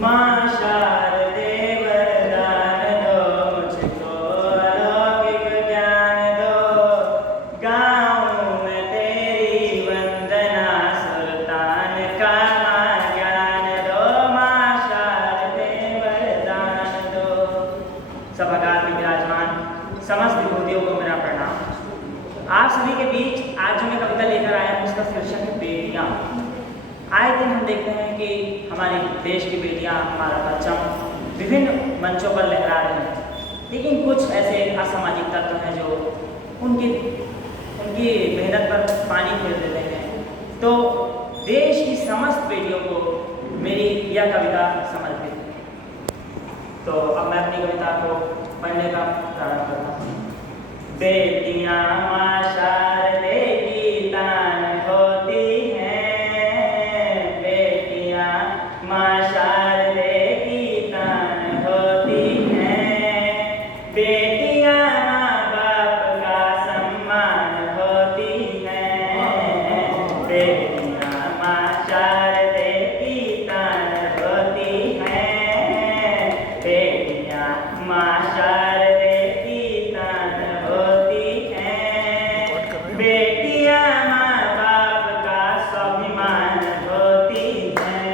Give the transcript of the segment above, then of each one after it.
माँ शारदे वरदान दो, मुझको अलौकिक ज्ञान दो। गाऊं मैं तेरी वंदना, सुल्तान का माँ ज्ञान दो। माँ शारदे वरदान दो। सभागार में विराजमान समस्त विभूतियों को मेरा प्रणाम। आप सभी के बीच आज जो मैं कविता लेकर आया हूँ उसका शीर्षक है बेटियाँ। आए दिन हम देखते हैं कि हमारे देश की बेटियां, हमारा परचम विभिन्न मंचों पर लहरा रहे हैं, लेकिन कुछ ऐसे असामाजिक तत्व हैं जो उनकी मेहनत पर पानी फेर देते हैं। तो देश की समस्त बेटियों को मेरी यह कविता समर्पित है। तो अब मैं अपनी कविता को पढ़ने का प्रारंभ करता हूँ। बेटियां माँ शारदे की दान होती हैं, माँ शारदे की दान होती हैं। बेटियां माँ बाप का सम्मान होती हैं। बेटियां माँ शारदे की दान होती हैं। बेटियां माँ शारदे की दान होती हैं। बेटियां माँ बाप का स्वाभिमान होती हैं।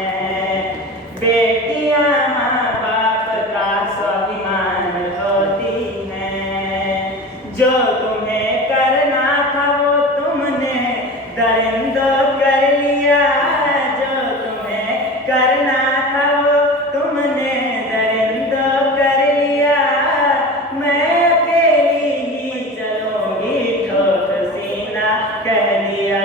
बेटियां माँ बाप का स्वाभिमान होती हैं। जो तुम्हें करना था वो तुमने दरिंदो कर लिया। जो तुम्हें करना था वो तुमने दरिंदो कर लिया। मैं अकेली ही चलूंगी ठोक सीना कह दिया।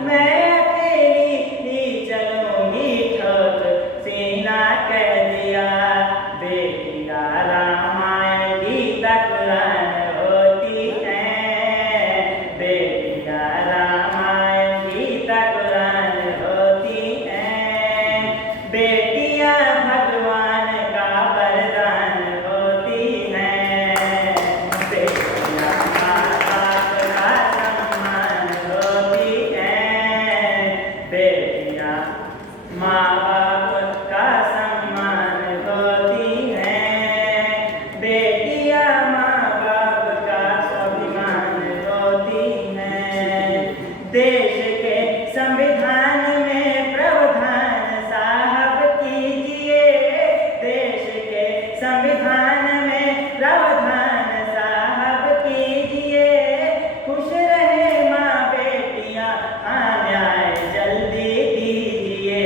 मैं अकेली ही चलूंगी ठोक सीना कह दिया। बेटियां रामायण गीता कुरान होती हैं। बेटियां रामायण गीता कुरान होती हैं। बेटियां भगवान का वरदान होती हैं। बेटियां माँ बाप का सम्मान होती हैं। बेटियां माँ बाप का सम्मान होती हैं। बेटियां माँ बाप का स्वाभिमान होती हैं। देश के संविधान में प्रावधान साहब कीजिए। देश के संविधान में प्रावधान साहब कीजिए। खुश रहे माँ बेटियां, न्याय जल्दी दीजिए।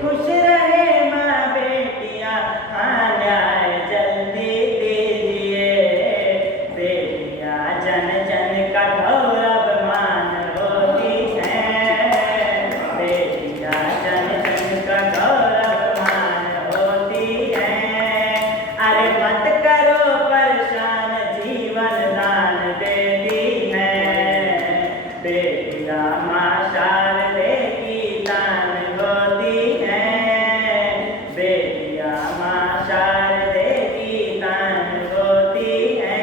खुश रहे माँ बेटियां, न्याय जल्दी दीजिए। बेटियां जन जन का गौरव मान होती हैं। बेटियां जन जन का गौरव मान होती हैं। अरे मत करो परेशान, जीवन दान देती हैं। बेटियां माँ शारदे की दान होती हैं। बेटियां माँ शारदे की दान होती हैं।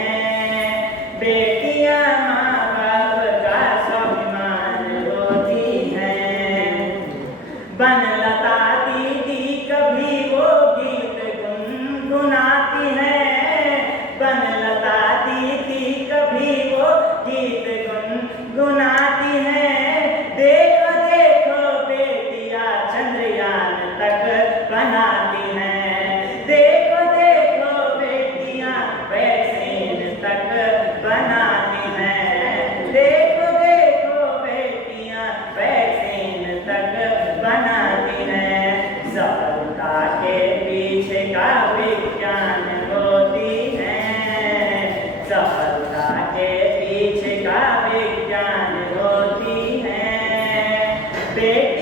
बेटियां माँ बाप का स्वाभिमान होती हैं। बनलता दीदी कभी वो गीत गुनगुनाती हैं। बनलता दीदी कभी वो गीत गुनगुनाती हैं। देखो देखो बेटियां चंद्रयान तक बनाती हैं। देखो देखो बेटियां वैक्सीन तक बनाती हैं। देखो देखो बेटियां वैक्सीन तक बनाती हैं। सफलता के पीछे का विज्ञान होती हैं। सफलता के पीछे का विज्ञान होती हैं। बेटी